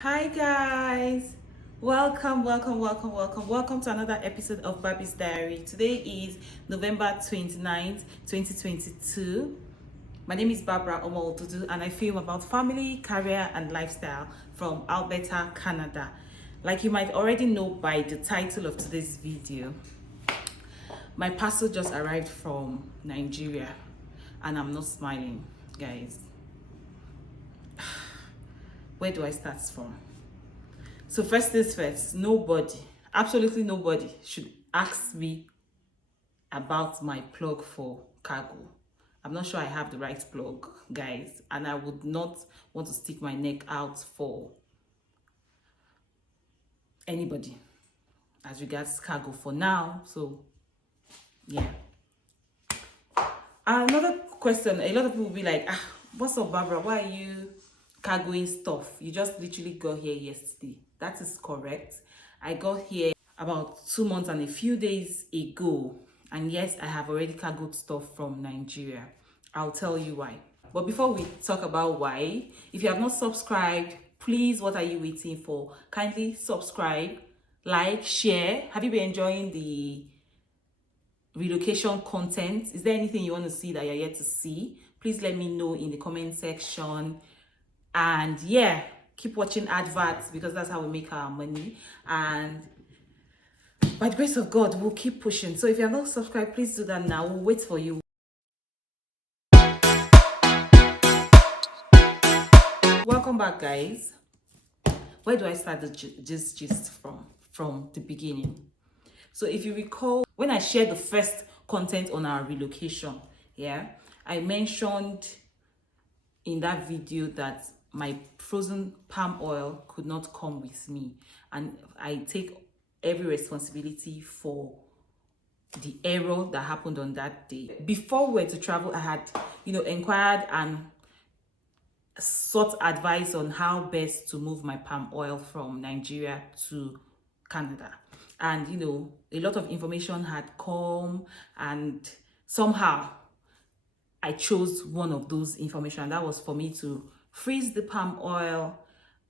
Hi guys, welcome to another episode of Barbie's Diary. Today is November 29th, 2022. My name is Barbara Omo and I film about family, career and lifestyle from Alberta, Canada. Like you might already know by the title of today's video, my parcel just arrived from Nigeria and I'm not smiling, guys. Where do I start from? So first things first, nobody, absolutely nobody should ask me about my plug for cargo. I'm not sure I have the right plug, guys, and I would not want to stick my neck out for anybody as regards cargo for now. So yeah. Another question, a lot of people will be like, what's up, Barbara? Why are you cargoing stuff? You just literally got here yesterday. That is correct. I got here about 2 months and a few days ago. And yes, I have already cargoed stuff from Nigeria. I'll tell you why. But before we talk about why, if you have not subscribed, please, what are you waiting for? Kindly subscribe, like, share. Have you been enjoying the relocation content? Is there anything you want to see that you're yet to see? Please let me know in the comment section. And yeah, keep watching adverts because that's how we make our money. And by the grace of God, we'll keep pushing. So if you have not subscribed, please do that now. We'll wait for you. Welcome back, guys. Where do I start this gist from? From the beginning. So if you recall, when I shared the first content on our relocation, I mentioned in that video that my frozen palm oil could not come with me, and I take every responsibility for the error that happened on that day. Before we were to travel, I had inquired and sought advice on how best to move my palm oil from Nigeria to Canada. And a lot of information had come, and somehow I chose one of those information, and that was for me to freeze the palm oil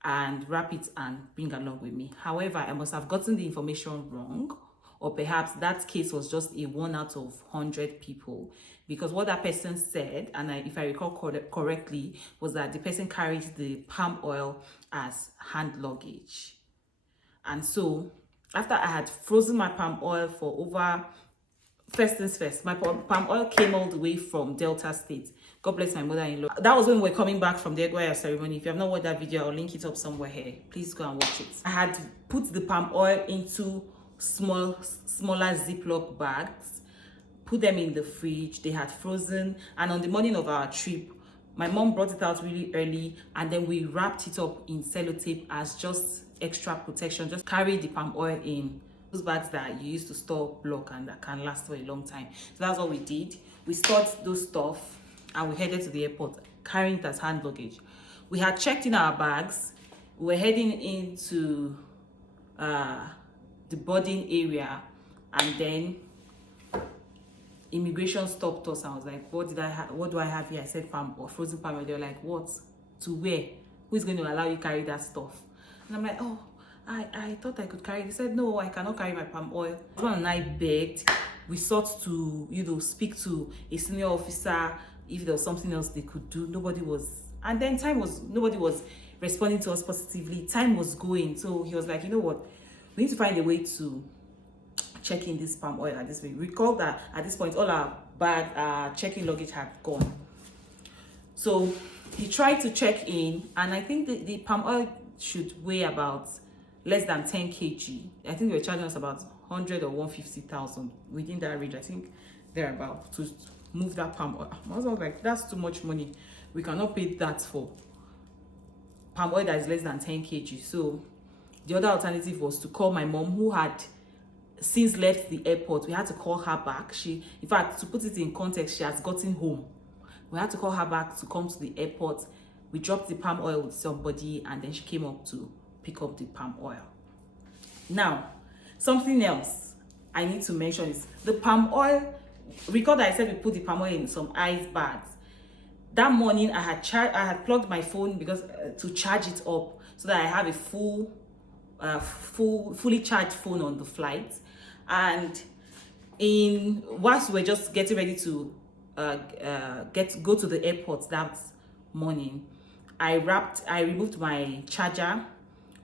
and wrap it and bring along with me. However, I must have gotten the information wrong, or perhaps that case was just a 1 out of 100 people, because what that person said, and if I recall correctly, was that the person carried the palm oil as hand luggage. And so after I had frozen my palm oil for over, first things first, my palm oil came all the way from Delta State. God bless my mother-in-law. That was when we were coming back from the Egoya ceremony. If you have not watched that video, I'll link it up somewhere here. Please go and watch it. I had put the palm oil into smaller Ziploc bags, put them in the fridge. They had frozen, and on the morning of our trip, my mom brought it out really early, and then we wrapped it up in sellotape as just extra protection. Just carry the palm oil in those bags that you used to store block and that can last for a long time. So that's what we did. We stored those stuff and we headed to the airport carrying it as hand luggage. We had checked in our bags. We were heading into the boarding area, and then immigration stopped us. I was like, what do I have here? I said palm or frozen palm oil. They were like, what? To where? Who's going to allow you carry that stuff? And I'm like, oh, I thought I could carry it. They said, no, I cannot carry my palm oil. My husband and I begged. We sought to, speak to a senior officer if there was something else they could do. Nobody was, and then nobody was responding to us positively. Time was going. So he was like, you know what? We need to find a way to check in this palm oil at this point. Recall that at this point, all our bag, checking luggage had gone. So he tried to check in, and I think the palm oil should weigh about less than 10 kg. I think they were charging us about 100 or 150,000 within that range. I think they're about to move that palm oil. I was like, that's too much money. We cannot pay that for palm oil that is less than 10 kg. So the other alternative was to call my mom, who had since left the airport. We had to call her back. In fact, to put it in context, she has gotten home. We had to call her back to come to the airport. We dropped the palm oil with somebody, and then she came up to pick up the palm oil. Now, something else I need to mention is the palm oil. Recall that I said we put the palm oil in some ice bags. That morning, I had plugged my phone because to charge it up. so that I have a fully charged phone on the flight. And whilst we're just getting ready to go to the airport that morning, I removed my charger,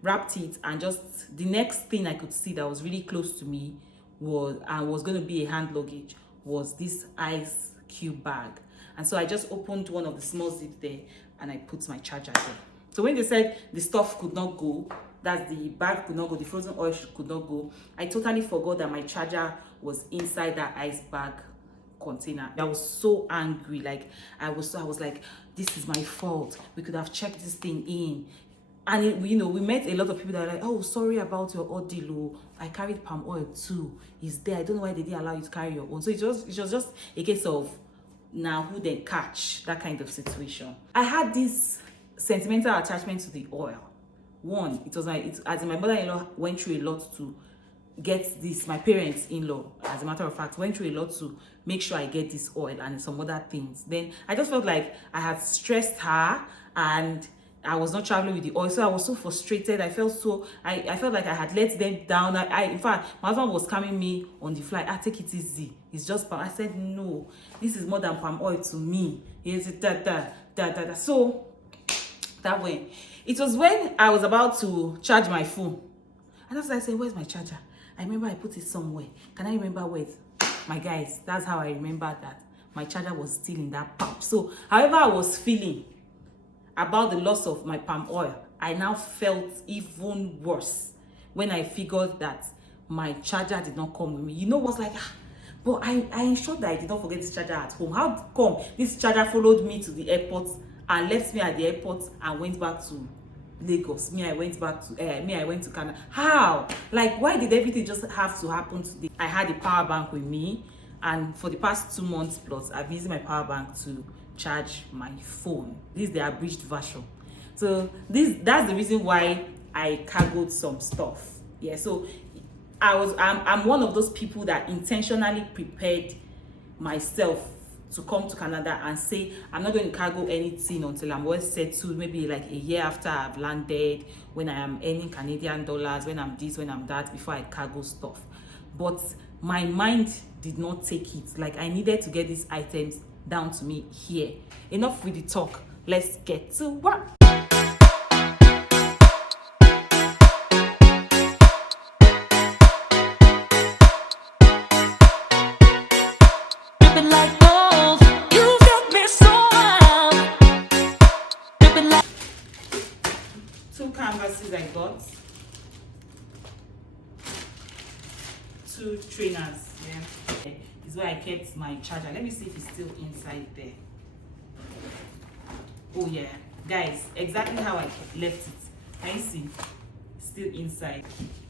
wrapped it, and just the next thing I could see that was really close to me was going to be a hand luggage was this ice cube bag. And so I just opened one of the small zip there and I put my charger there. So when they said the stuff could not go, that the bag could not go, the frozen oil could not go, I totally forgot that my charger was inside that ice bag container. I was so angry. Like I was like, this is my fault. We could have checked this thing in. And we met a lot of people that are like, oh, sorry about your ordeal. I carried palm oil too. It's there. I don't know why they didn't allow you to carry your own. So it was just a case of now who then catch, that kind of situation. I had this sentimental attachment to the oil. One, as my mother-in-law went through a lot to get this, my parents-in-law, as a matter of fact, went through a lot to make sure I get this oil and some other things. Then I just felt like I had stressed her and I was not traveling with the oil, so I was so frustrated. I felt like I had let them down. In fact, my husband was calming me on the flight. Take it easy. It's just palm. I said, no, this is more than palm oil to me. Yes, So that way, it was when I was about to charge my phone, and I was like saying, where's my charger? I remember I put it somewhere. Can I remember where? My guys, that's how I remember that my charger was still in that pouch. So, however I was feeling about the loss of my palm oil, I now felt even worse when I figured that my charger did not come with me. I was like, but I ensured that I did not forget this charger at home. How come this charger followed me to the airport and left me at the airport and went back to Lagos? I went to Canada. How? Like, why did everything just have to happen today? I had a power bank with me, and for the past 2 months plus, I've been using my power bank to charge my phone. This is the abridged version. So that's the reason why I cargoed some stuff. Yeah, so I'm one of those people that intentionally prepared myself to come to Canada and say I'm not going to cargo anything until I'm well settled, maybe like a year after I've landed, when I am earning Canadian dollars, when I'm this, when I'm that, before I cargo stuff. But my mind did not take it. Like, I needed to get these items down to me here. Enough with the talk. Let's get to work. Two canvases I got. 2 trainers. Yeah. This is where I kept my charger. Let me see if it's still inside there. Oh yeah, guys, exactly how I left it. Can you see? Still inside.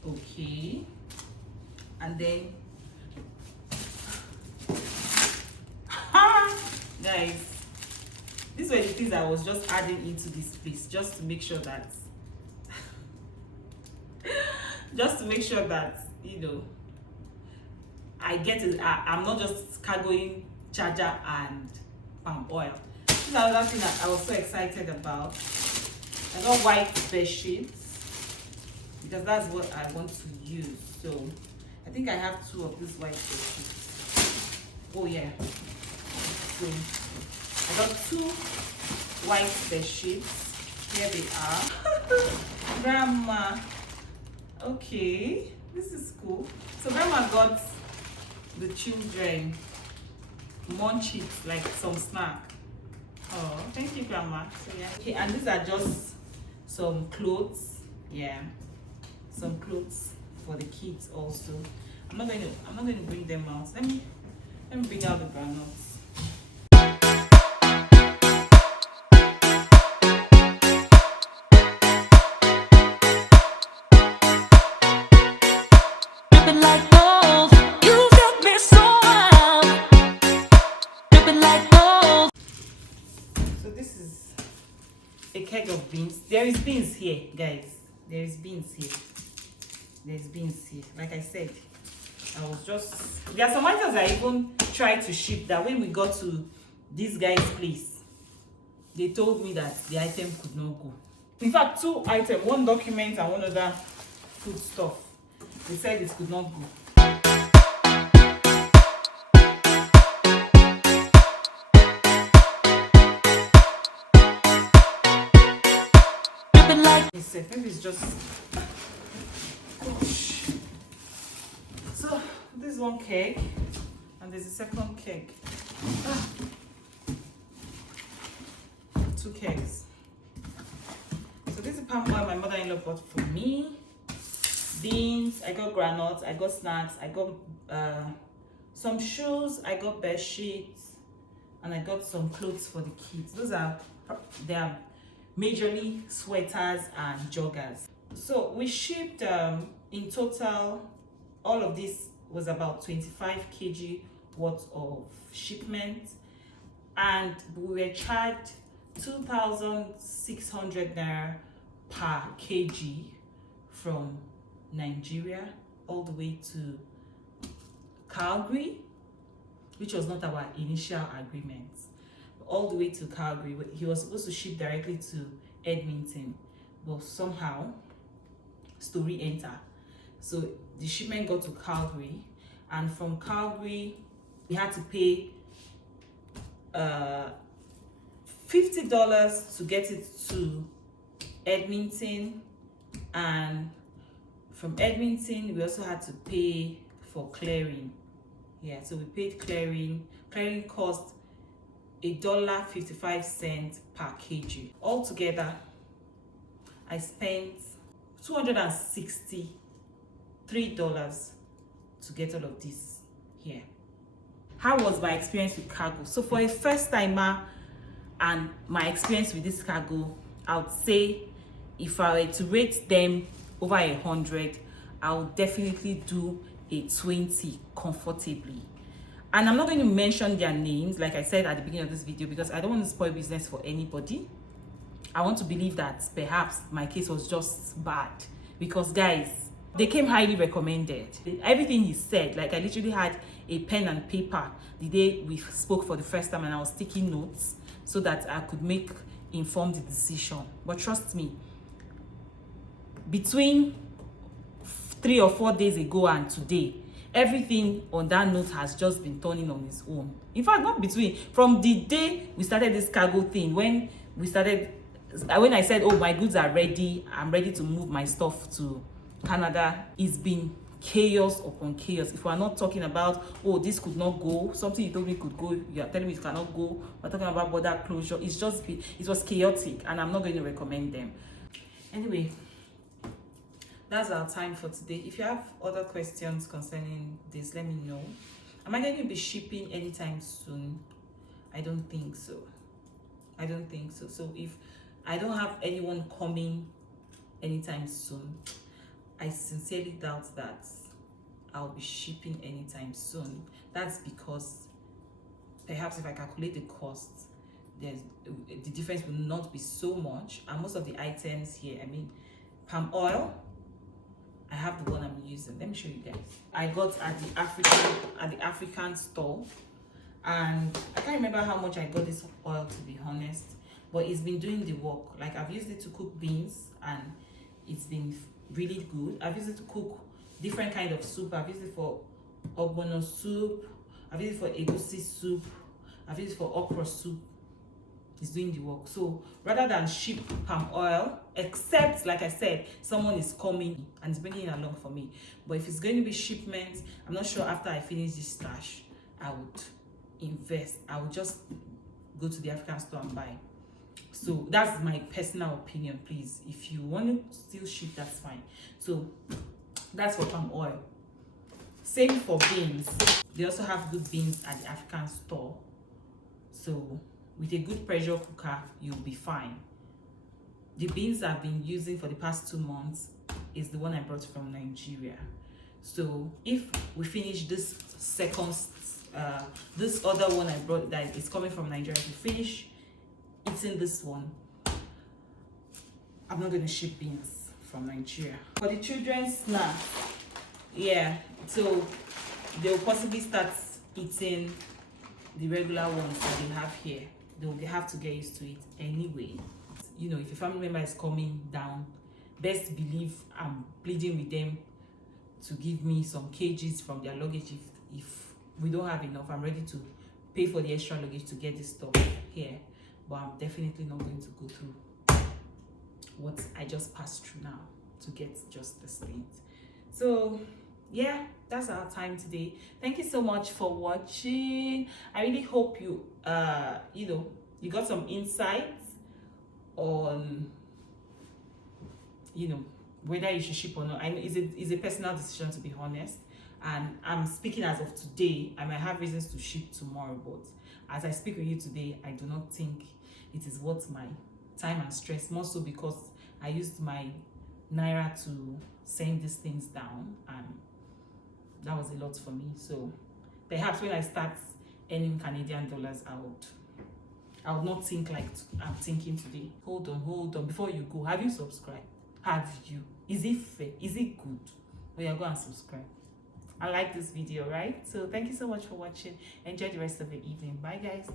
Okay. And then guys, these were the things I was just adding into this place, just to make sure that I get it. I'm not just cargoing charger and palm oil. This is another thing that I was so excited about. I got white bed sheets because that's what I want to use. So I think I have 2 of these white bed sheets. Oh yeah. So I got 2 white bed sheets. Here they are. Grandma. Okay, this is cool. So grandma got the children munchies, like some snack. Oh, thank you, grandma. So yeah. Okay, and these are just some clothes. Yeah, some clothes for the kids also. I'm not going to bring them out. Let me bring out the groundnuts. A keg of beans. There is beans here, guys. There is beans here. There's beans here. Like I said, there are some items I even tried to ship that when we got to this guy's place, they told me that the item could not go. In fact, 2 items, 1 document and 1 other food stuff. They said it could not go. Maybe it's just, gosh. So this is 1 keg and there's a second keg. 2 kegs. So this is palm oil my mother-in-law bought for me. Beans, I got groundnuts, I got snacks, I got some shoes, I got bed sheets, and I got some clothes for the kids. They are majorly sweaters and joggers. So we shipped in total, all of this was about 25 kg worth of shipment, and we were charged 2,600 naira per kg from Nigeria all the way to Calgary, which was not our initial agreement. All the way to Calgary. He was supposed to ship directly to Edmonton, but somehow story enter. So the shipment got to Calgary, and from Calgary we had to pay $50 to get it to Edmonton, and from Edmonton we also had to pay for clearing. Yeah, so we paid clearing. Clearing cost $1.55 per kg. Altogether, I spent $263 to get all of this here. How was my experience with cargo? So for a first timer and my experience with this cargo, I would say if I were to rate them over 100, I would definitely do a 20 comfortably. And I'm not going to mention their names, like I said at the beginning of this video, because I don't want to spoil business for anybody. I want to believe that perhaps my case was just bad, because guys, they came highly recommended. Everything he said, like I literally had a pen and paper the day we spoke for the first time, and I was taking notes so that I could make informed decision. But trust me, between 3 or 4 days ago and today, everything on that note has just been turning on its own. In fact, not between, from the day we started this cargo thing, when I said, oh, my goods are ready, I'm ready to move my stuff to Canada, it's been chaos upon chaos. If we're not talking about, oh, this could not go, something you told me could go, you're telling me it cannot go, we're talking about border closure. It was chaotic, and I'm not going to recommend them. Anyway, that's our time for today. If you have other questions concerning this, let me know. Am I going to be shipping anytime soon? I don't think so. So if I don't have anyone coming anytime soon, I sincerely doubt that I'll be shipping anytime soon. That's because perhaps if I calculate the cost, the difference will not be so much. And most of the items here, I mean, palm oil, I have the one I'm using. Let me show you guys. I got at the African store, and I can't remember how much I got this oil, to be honest, but it's been doing the work. Like, I've used it to cook beans and it's been really good. I've used it to cook different kind of soup. I've used it for ogbono soup, I've used it for egusi soup, I've used it for okra soup. Is doing the work. So rather than ship palm oil, except like I said, someone is coming and is bringing it along for me, but if it's going to be shipment, I'm not sure after I finish this stash I would invest. I would just go to the African store and buy. So that's my personal opinion. Please, if you want to still ship, that's fine. So that's for palm oil. Same for beans. They also have good beans at the African store, so with a good pressure cooker, you'll be fine. The beans I've been using for the past 2 months is the one I brought from Nigeria. So if we finish this this other one I brought that is coming from Nigeria, if we finish eating this one, I'm not going to ship beans from Nigeria. For the children's snack, yeah, so they'll possibly start eating the regular ones that they have here. They'll have to get used to it anyway. you know, if a family member is coming down, best believe I'm pleading with them to give me some kgs from their luggage. If we don't have enough, I'm ready to pay for the extra luggage to get this stuff here, but I'm definitely not going to go through what I just passed through now to get just this thing. So yeah, that's our time today. Thank you so much for watching. I really hope you you know, you got some insights on, you know, whether you should ship or not. I know it's a personal decision, to be honest, and I'm speaking as of today. I might have reasons to ship tomorrow, but as I speak with you today, I do not think it is worth my time and stress, more so because I used my naira to send these things down, and that was a lot for me. So perhaps when I start earning Canadian dollars, I would not think like I'm thinking today. Hold on, before you go, have you subscribed? Have you? Is it fair? Is it good? Well, yeah, go and subscribe. I like this video, right? So thank you so much for watching. Enjoy the rest of the evening. Bye guys.